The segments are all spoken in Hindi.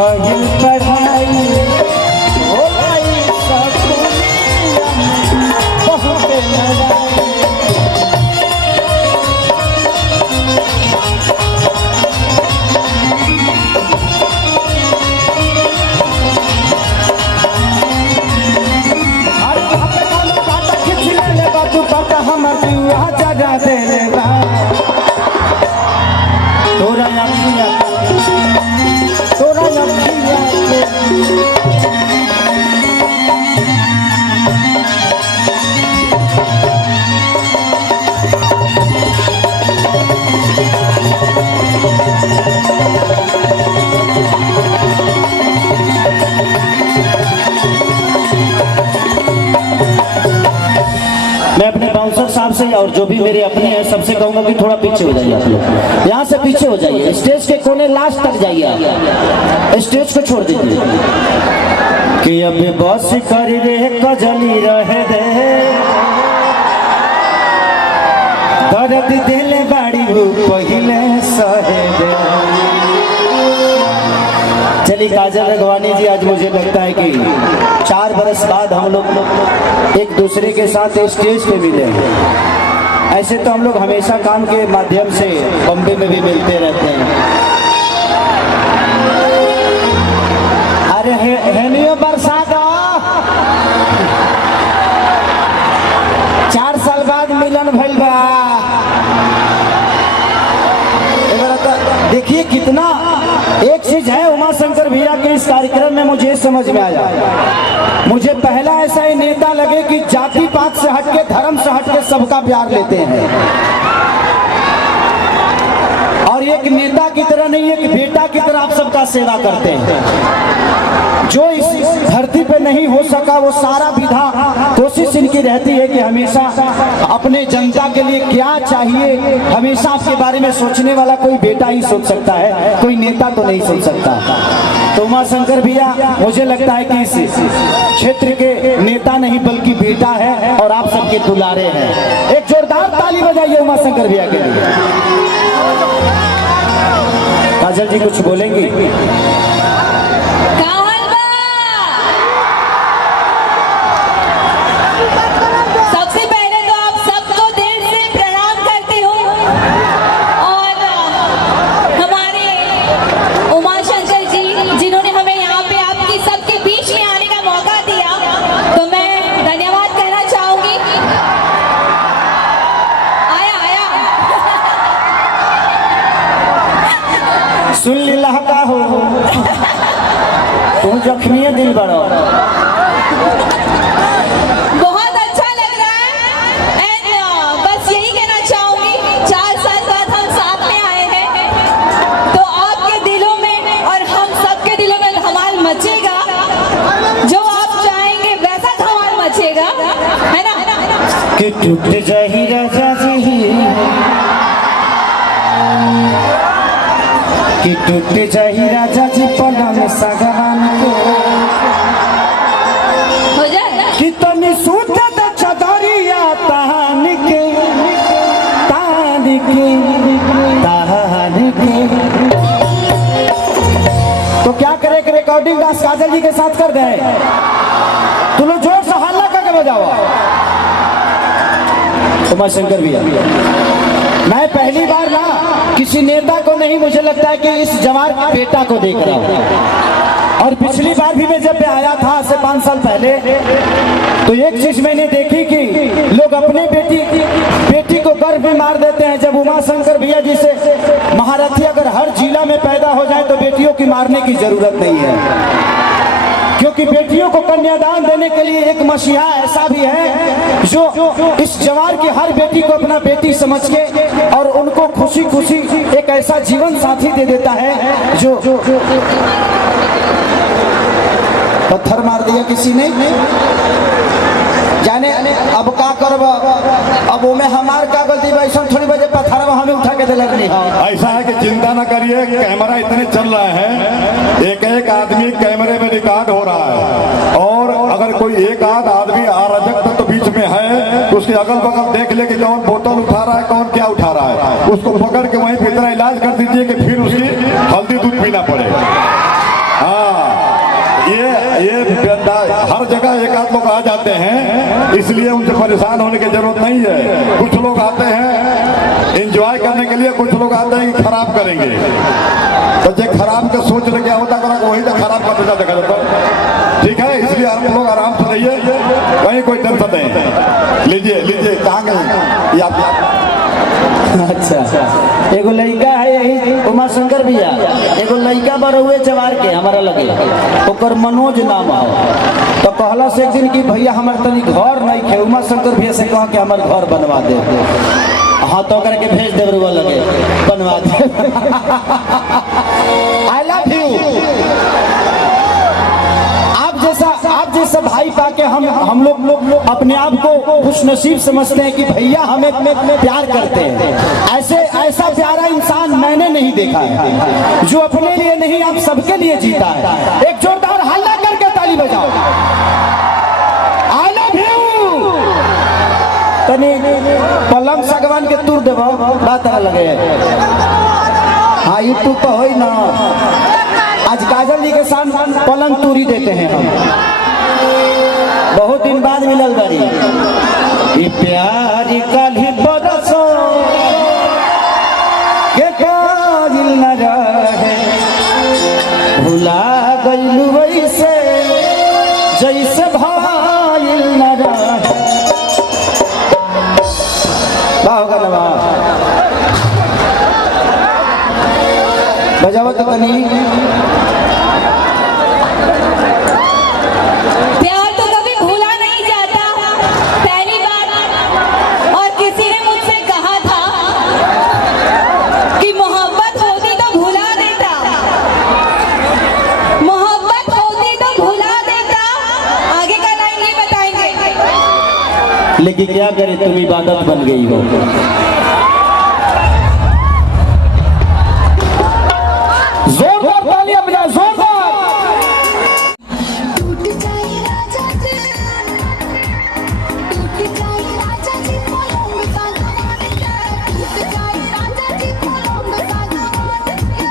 भइल पढ़ाई हो भाई सकुलिया में बहुत लड़ाई। हमर दुआ जगा देले बा तोरा अखिया मैं अपने बाउंसर साहब से और जो भी मेरे अपने हैं सबसे कहूंगा कि थोड़ा पीछे हो जाइए। आप लोग यहाँ से पीछे हो जाइए, स्टेज के कोने लास्ट तक जाइए। आप स्टेज को छोड़ दीजिए कि अब बस कर रे कजली रहे दे दर्द दिल बाड़ी हो पहले सहे दे। चलिए काजल रघवानी जी, आज मुझे लगता है कि 4 बरस बाद हम लोग एक दूसरे के साथ स्टेज पे मिले हैं। ऐसे तो हम लोग हमेशा काम के माध्यम से बॉम्बे में भी मिलते रहते हैं। अरे हेनियो बरसात 4 साल बाद मिलन भइल बा। देखिए कितना एक चीज है उमा शंकर भैया के इस कार्यक्रम में मुझे समझ में आया। मुझे पहला ऐसा ही नेता लगे कि जाति पात से हटके धर्म से हटके सबका प्यार लेते हैं, और एक नेता की तरह नहीं एक बेटा की तरह आप सबका सेवा करते हैं। जो इस धरती पे नहीं हो सका वो सारा विधा कोशिश इनकी रहती है कि हमेशा अपने जनता के लिए क्या चाहिए हमेशा आपके बारे में सोचने वाला कोई बेटा ही सोच सकता है, कोई नेता तो नहीं सोच सकता। तो उमा शंकर भैया मुझे लगता है कि इस क्षेत्र के नेता नहीं बल्कि बेटा है और आप सबके दुलारे हैं। एक जोरदार ताली बजाइए उमा शंकर भैया के लिए। काजल जी कुछ बोलेंगी? सबसे पहले तो आप सबको दिल से प्रणाम करती हूँ, और हमारे उमा शंकर जी जिन्होंने हमें यहाँ पे आपकी सबके बीच में आने का मौका दिया, तो मैं धन्यवाद कहना चाहूंगी। आया सुन लीला का हो तुम जख्मी दिल बड़ो। बहुत अच्छा लग रहा है। एंड बस यही कहना चाहूंगी 4 साल बाद हम साथ में आए हैं, तो आपके दिलों में और हम सबके दिलों में धमाल मचेगा। जो आप चाहेंगे वैसा धमाल मचेगा, है ना? कि टूट जाही राजा जी, कि टूट जाही राजा जी पलंग सगवान को, हो जाए कि तनी सूत द चदरिया तान के तान के तान के। तो क्या करे कि रिकॉर्डिंग डांस काजल जी के साथ कर दे। तुम लोग जोर से हल्ला करके बजाओ। उमा शंकर भैया, मैं पहली बार ना किसी नेता को नहीं, मुझे लगता है कि इस जवान बेटा को देख रहा हूँ। और पिछली बार भी मैं जब आया था से 5 साल पहले, तो एक चीज मैंने देखी कि लोग अपने बेटी को गर्व में मार देते हैं। जब उमा शंकर भैया जी से महारथी अगर हर जिला में पैदा हो जाए तो बेटियों की मारने की जरूरत नहीं है, क्योंकि बेटियों को कन्यादान देने के लिए एक मसीहा ऐसा भी है जो इस जवान की हर बेटी को अपना बेटी समझ के और उनको खुशी खुशी एक ऐसा जीवन साथी दे देता है जो पत्थर मार दिया किसी ने, जाने अब का करब, अब वो में हमार का गलती वैसा थोड़ी बजे पत्थर हमें उठा के दिलक नहीं। ऐसा है कि चिंता ना करिए, कैमरा इतने चल रहे हैं, एक एक आदमी कैमरे में रिकॉर्ड हो रहा है, और अगर कोई एक आध आदमी अराजक तत्व बीच में है तो उसके अगल बगल देख ले कि कौन बोतल उठा रहा है कौन क्या उठा रहा है, उसको पकड़ के वहीं पे इतना इलाज कर दीजिए कि फिर उसकी हल्दी दूध पीना पड़े। हाँ, आ जाते हैं, इसलिए उनसे परेशान होने की जरूरत नहीं है। कुछ लोग आते हैं एंजॉय करने के लिए, कुछ लोग आते हैं कि खराब करेंगे, तो जो खराब का सोच रहे क्या होता करा वही तो खराब करता देखा जाता। ठीक है, इसलिए आप लोग आराम से रहिए, कहीं कोई टेंशन नहीं। लीजिए लीजिए, कहाँ गए ये आप? अच्छा, एगो लड़का है यही उमा शंकर भैया, एगो लड़का बरुए जवार के हमारा लगे, ओकर मनोज नाम है। तो कहला से एक दिन कि भैया हमार तनी घर नहीं खे, उमा शंकर भैया से कहा कि हमार घर बनवा दे। हाँ तो करके भेज दे बरुआ लगे, बनवा दे। I love you. आप जैसा भाई पाके हम लोग अपने आप को खुशनसीब समझते हैं कि भैया हमें प्यार करते हैं। ऐसा प्यारा इंसान मैंने नहीं देखा है जो अपने लिए नहीं आप सबके लिए जीता है। एक जोरदार हल्ला करके ताली बजाओ। I love you. तनी पलंग सागवान के तूर देबो बात लगे। हाँ यूट्यूब पर हो ना, आज काजल जी के साथ पलंग तूरी देते हैं हम, बहुत दिन बाद मिलल बारी। ये प्यारी काली बरसों के काजिल न रहे, भुला गइल वैसे जैसे भाइल न रहे। होगा ना बजावत तो नहीं। प्यार तो कभी भूला नहीं जाता, पहली बात। और किसी ने मुझसे कहा था कि मोहब्बत होती तो भुला देता, मोहब्बत होती तो भुला देता। आगे का लाइन ये बताएंगे। लेकिन क्या करे, तुम इबादत बन गई हो। जोरदार तालियां बजाओ, जोरदार। टूट जाए राजा जी, टूट जाए राजा जी पलंग सागवान के, टूट जाए राजा जी पलंग सागवान के।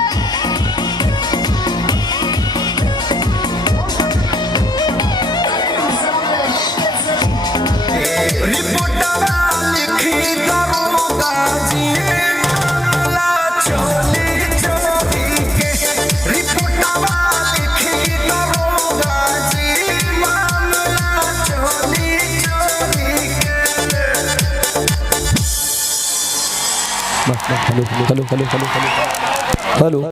रिपोर्टरा लिखी दरोगा जी मामला चोरी चोरी के, रिपोर्टरा लिखी दरोगा जी मामला चोरी चोरी के। Hello hello hello hello hello hello.